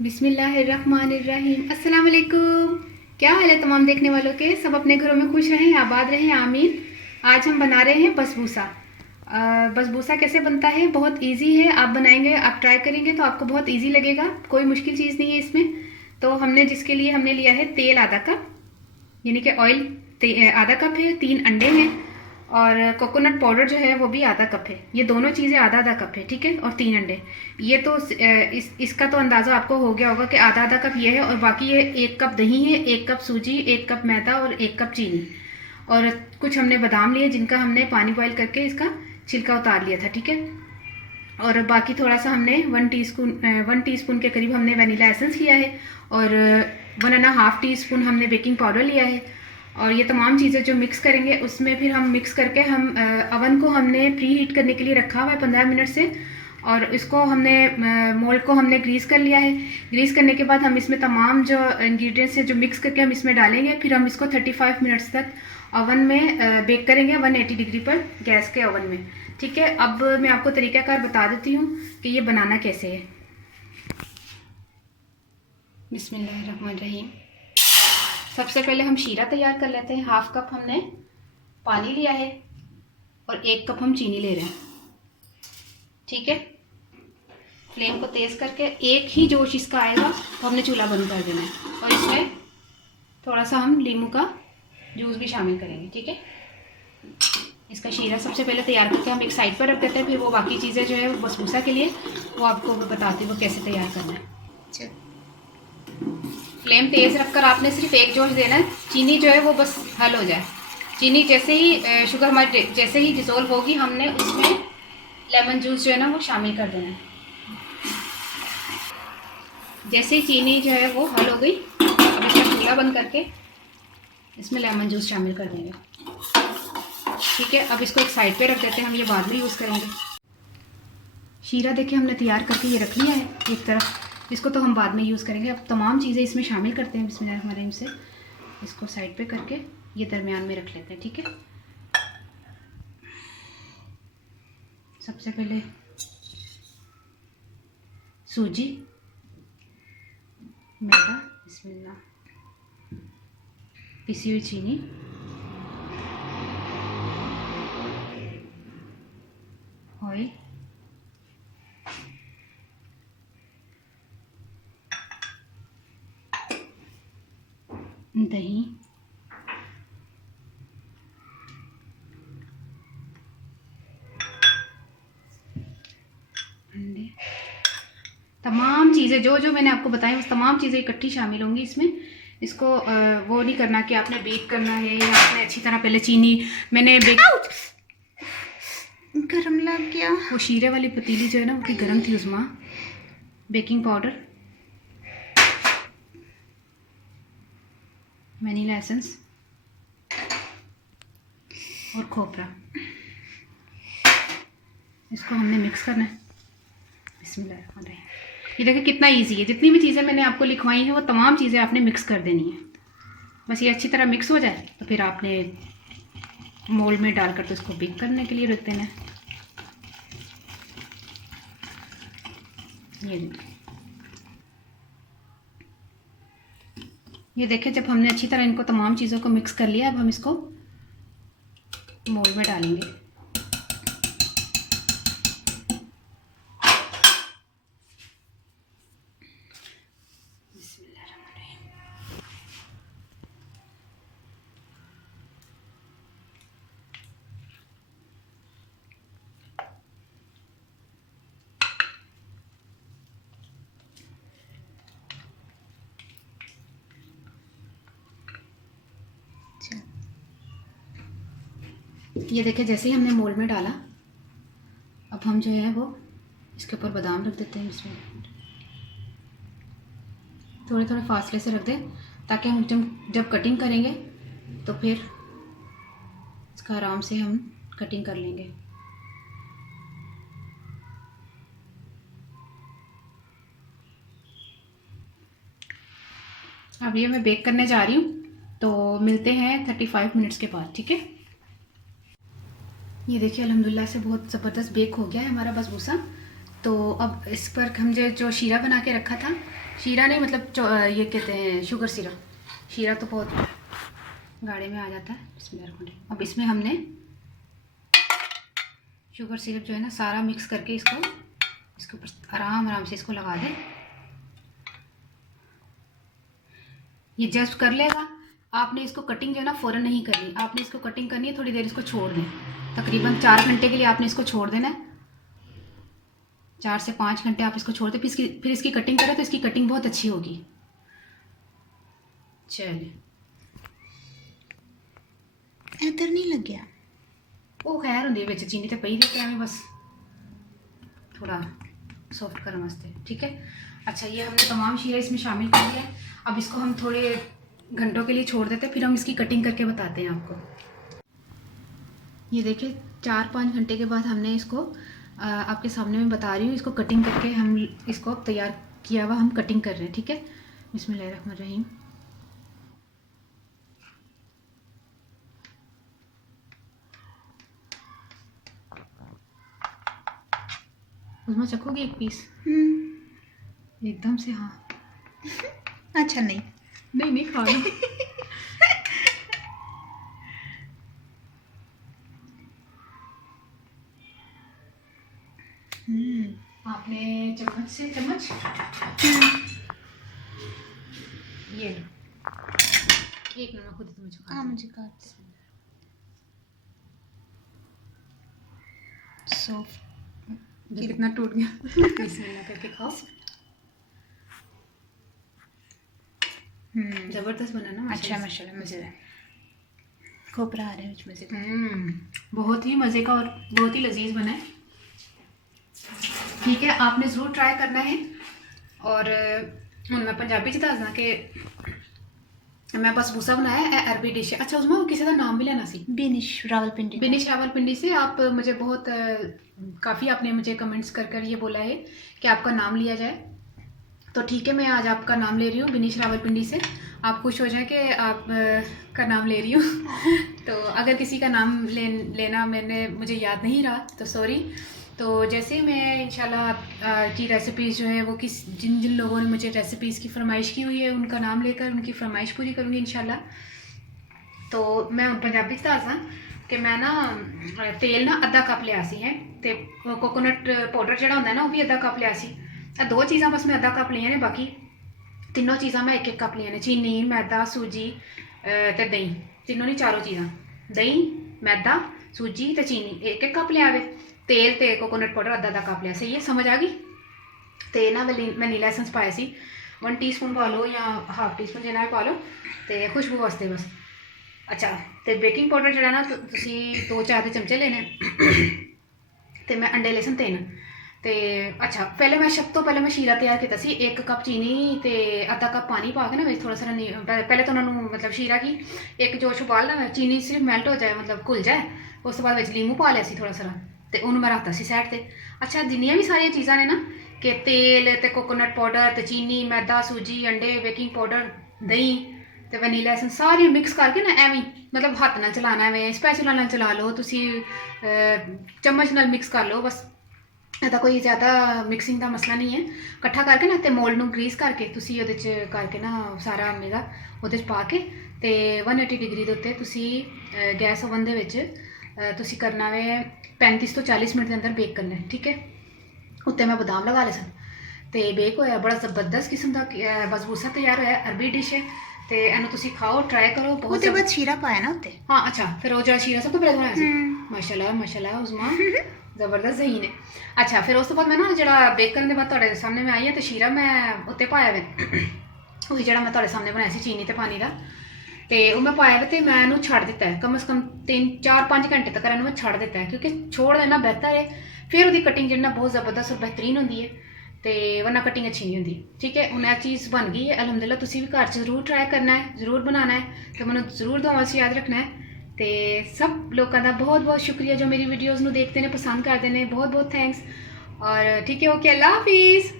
बिस्मिल्लाहिर्रहमानिर्रहीम। अस्सलाम वालेकुम। क्या हाल है तमाम देखने वालों के? सब अपने घरों में खुश रहें, आबाद रहें, आमीन। आज हम बना रहे हैं बसबूसा। बसबूसा कैसे बनता है? बहुत इजी है। आप बनाएंगे, आप ट्राई करेंगे तो आपको बहुत इजी लगेगा। कोई मुश्किल चीज़ नहीं है इसमें। तो जिसके लिए हमने लिया है तेल आधा कप, यानी कि ऑयल आधा कप है, 3 अंडे हैं और कोकोनट पाउडर जो है वो भी आधा कप है। ये दोनों चीज़ें आधा आधा कप है, ठीक है। और 3 अंडे। ये तो इसका तो अंदाज़ा आपको हो गया होगा कि आधा आधा कप ये है और बाकी ये 1 कप दही है, 1 कप सूजी, 1 कप मैदा और 1 कप चीनी। और कुछ हमने बादाम लिए जिनका हमने पानी बॉयल करके इसका छिलका उतार लिया था, ठीक है। और बाकी थोड़ा सा हमने 1 टीस्पून के करीब हमने वनीला एसेंस लिया है और 1.5 टीस्पून हमने बेकिंग पाउडर लिया है। और ये तमाम चीज़ें जो मिक्स करेंगे उसमें फिर हम मिक्स करके हम अवन को हमने प्री हीट करने के लिए रखा हुआ है 15 मिनट से। और इसको हमने मोल्ड को हमने ग्रीस कर लिया है। ग्रीस करने के बाद हम इसमें तमाम जो इंग्रेडिएंट्स हैं जो मिक्स करके हम इसमें डालेंगे, फिर हम इसको 35 मिनट्स तक ओवन में बेक करेंगे 180 डिग्री पर गैस के ओवन में, ठीक है। अब मैं आपको तरीक़ाकार बता देती हूँ कि ये बनाना कैसे है। बिस्मिल्लाहिर्रहमानिर्रहीम। सबसे पहले हम शीरा तैयार कर लेते हैं। 1/2 कप हमने पानी लिया है और 1 कप हम चीनी ले रहे हैं, ठीक है। फ्लेम को तेज़ करके एक ही जोश इसका आएगा तो हमने चूल्हा बंद कर देना है। और इसमें थोड़ा सा हम लीमू का जूस भी शामिल करेंगे, ठीक है। इसका शीरा सबसे पहले तैयार करके हम एक साइड पर रख देते हैं, फिर वो बाकी चीज़ें जो है बसबूसा के लिए वो आपको बताती हूँ वो कैसे तैयार करना है। फ्लेम तेज़ रखकर आपने सिर्फ एक जोश देना है। चीनी जो है वो बस हल हो जाए। चीनी जैसे ही शुगर हमारी जैसे ही डिज़ोल्व होगी हमने उसमें लेमन जूस जो है ना वो शामिल कर देना है। जैसे ही चीनी जो है वो हल हो गई, अब इसका चूल्हा बंद करके इसमें लेमन जूस शामिल कर देंगे, ठीक है। अब इसको एक साइड पे रख देते हैं, हम ये बाद में यूज़ करेंगे। शीरा देखिए हमने तैयार करके ये रख लिया है एक तरफ, इसको तो हम बाद में यूज़ करेंगे। अब तमाम चीज़ें इसमें शामिल करते हैं बिस्मिल्लाहिर्रहमानिर्रहीम से। इसको साइड पे करके ये दरमियान में रख लेते हैं, ठीक है। सबसे पहले सूजी, मैदा, बिस्मिल्लाह, पिसी हुई चीनी, ऑयल, दही, अंडे, तमाम चीज़ें जो जो मैंने आपको बताई उस तमाम चीज़ें इकट्ठी शामिल होंगी इसमें। इसको वो नहीं करना कि आपने बेक करना है या आपने अच्छी तरह पहले चीनी मैंने बेक गरम लग गया। वो शीरे वाली पतीली जो है ना वो गर्म थी, उसमें बेकिंग पाउडर, वनीला एसेंस और खोपरा, इसको हमने मिक्स करना है। बिस्मिल्लाह। ये देखिए कितना इजी है। जितनी भी चीज़ें मैंने आपको लिखवाई हैं वो तमाम चीज़ें आपने मिक्स कर देनी है। बस ये अच्छी तरह मिक्स हो जाए तो फिर आपने मोल्ड में डालकर तो इसको बेक करने के लिए रख देना है। ये देखिए जब हमने अच्छी तरह इनको तमाम चीज़ों को मिक्स कर लिया, अब हम इसको मोल्ड में डालेंगे। ये देखिए जैसे ही हमने मोल्ड में डाला, अब हम जो है वो इसके ऊपर बादाम रख देते हैं। इसमें थोड़े थोड़े फासले से रख दें ताकि हम जब कटिंग करेंगे तो फिर इसका आराम से हम कटिंग कर लेंगे। अब ये मैं बेक करने जा रही हूँ, तो मिलते हैं 35 मिनट्स के बाद, ठीक है। ये देखिए अल्हम्दुलिल्लाह से बहुत ज़बरदस्त बेक हो गया है हमारा बसबूसा। तो अब इस पर हम जो शीरा बना के रखा था, शीरा नहीं मतलब ये कहते हैं शुगर सिरप। शीरा तो बहुत गाढ़े में आ जाता है। बिस्मिल्लाह। अब इसमें हमने शुगर सिरप जो है ना सारा मिक्स करके इसके ऊपर आराम से इसको लगा दें। ये जस्ट कर लेगा। आपने इसको कटिंग जो है ना फ़ौरन नहीं करनी, आपने इसको कटिंग करनी है, थोड़ी देर इसको छोड़ दें। तकरीबन 4 घंटे के लिए आपने इसको छोड़ देना है। 4 से 5 घंटे आप इसको छोड़ दें, फिर इसकी कटिंग करें तो इसकी कटिंग बहुत अच्छी होगी। चलिए, इधर नहीं लग गया वो खैर होंगी बिच चीनी तो पई देते हैं, बस थोड़ा सॉफ्ट करने वास्ते। ठीक है। अच्छा, ये हमने तमाम शीरा इसमें शामिल कर लिया है। अब इसको हम थोड़े घंटों के लिए छोड़ देते हैं, फिर हम इसकी कटिंग करके बताते हैं आपको। ये देखिए 4-5 घंटे के बाद हमने इसको आपके सामने मैं बता रही हूँ, इसको कटिंग करके हम इसको तैयार किया हुआ हम कटिंग कर रहे हैं। ठीक है। बिस्मिल्लाहिर्रहमानिर्रहीम। उसमें चखोगे एक पीस? एकदम से हाँ। अच्छा नहीं खा लो। आपने चम्मच ये लो। एक मिनट में खुद ही तुम्हें चखा। हाँ, मुझे काट सॉफ्ट। ये कितना टूट गया। बिस्मिल्लाह करके खाओ। जबरदस्त बना ना। अच्छा, माशाल्लाह मज़ेदार। खोपरा आ रहा है मज़ेदार। बहुत ही मज़े का और बहुत ही लजीज बना है। ठीक है, आपने ज़रूर ट्राई करना है। और मैं पंजाबी च दसदा कि मैं बसबूसा बनाया है, अरबी डिश है। अच्छा, उसमें किसी का नाम भी लेना सी। बिनिश रावलपिंडी से आप मुझे बहुत काफ़ी आपने मुझे कमेंट्स कर ये बोला है कि आपका नाम लिया जाए। तो ठीक है, मैं आज आपका नाम ले रही हूँ बिनिश रावलपिंडी से। आप खुश हो जाए कि आप का नाम ले रही हूँ। तो अगर किसी का नाम लेना मुझे याद नहीं रहा तो सॉरी। तो जैसे मैं इंशाल्लाह की रेसिपीज़ जो है वो जिन लोगों ने मुझे रेसिपीज़ की फरमाइश की हुई है उनका नाम लेकर उनकी फरमाइश पूरी करूँगी इंशाल्लाह। तो मैं पंजाबी च दसदा कि मैं ना तेल ना अद्धा कप लिया सी है, तो कोकोनट पाउडर जो होंगे ना वो भी अद्धा कप लिया सी। दो चीज़ां बस मैं अद्धा कप लिया ने, बाकी तीनों चीज़ां मैं एक कप लिया ने। चीनी, मैदा, सूजी ते दही। तीनों नहीं, चारों चीज़ां, दही, मैदा, सूजी ते चीनी एक कप लिया वे। तेल ते कोकोनट पाउडर अद्धा कप लिया। सही है, समझ आ गई। तो ना वनीला एसेंस पाया सी 1 टीस्पून पा लो या हाफ टीस्पून जिन्ना भी पा लो, तो खुशबू वास्ते बस। अच्छा, तो बेकिंग पाउडर जो ना तुसी 2-4 चमचे लेने। तो मैं अंडे लेसन 3। तो अच्छा, पहले मैं शीरा तैयार किया सी। 1 कप चीनी तो अद्धा कप पानी पा के ना थोड़ा सा पहले तो उन्होंने मतलब शीरा की एक जोश उबालना, चीनी सिर्फ मेल्ट हो जाए मतलब घुल जाए। उस बाद लीमू पा लिया थोड़ा सा, तो उन्होंने मैं रखता सी साइड पर। अच्छा, जिन्नियां भी सारिया चीज़ां ने ना कि तेल तो कोकोनट पाउडर तो चीनी, मैदा, सूजी, अंडे, बेकिंग पाउडर, दही तो वनीला एसेंस सारी मिक्स करके ना एवं मतलब हाथ नाल चलाना है, स्पैचुला नाल चला लो, तुसी चम्मच नाल मिक्स कर लो। बस ਇਹਦਾ कोई ज़्यादा मिक्सिंग का मसला नहीं है। इकट्ठा करके ना तो मोल्ड ਨੂੰ ग्रीस करके तुसी ਉਹਦੇ 'ਚ करके ना सारा मेरा ਉਹਦੇ 'ਚ पा के तो 180 डिग्री ਦੇ ਉੱਤੇ तुसी गैस ओवन ਦੇ ਵਿੱਚ तुसी करना वे 35 ਤੋਂ 40 मिनट के अंदर बेक करना है। ठीक है। उत्ते मैं बादाम लगा ले सन तो बेक होया, बड़ा ज़बरदस्त किस्म का बसबूसा तैयार होया। अरबी डिश है तो इन्हों तुसी खाओ, ट्राई करो। बहुत बाद शीरा पाया ना उत्ते। हाँ, अच्छा, फिर वो जो शीरा सब तो पहले बनाया माशाल्लाह उस्मा जबरदस्त सही ने। अच्छा, फिर उस तो बाद मैं ना जो बेक करने के बाद तुहाडे सामने मैं आई है तो शीरा मैं उत्ते पाया वे वही जो मैं तुहाडे सामने बनाया सी चीनी ते पानी का, तो वो मैं पाया वे तो मैं इन्हूं छड़ दिता है कम से कम 3-4-5 घंटे तक इन्हूं मैं छड़ दिता है, क्योंकि छोड़ देना बेहतर है। फिर वो कटिंग जो बहुत ज़बरदस्त और बेहतरीन होंगी है, तो वरना कटिंग अच्छी नहीं होंगी। ठीक है। हूँ यह चीज़ बन गई है अलहमदिल्ला। तुसी भी घर जरूर ट्राई करना है, जरूर बनाना है, तो मैंने जरूर दुआवां च याद रखना है। तो सब लोगों का बहुत बहुत शुक्रिया जो मेरी वीडियोज़ में देखते हैं, पसंद करते हैं। बहुत बहुत थैंक्स। और ठीक है, ओके, अल्लाह हाफिज़।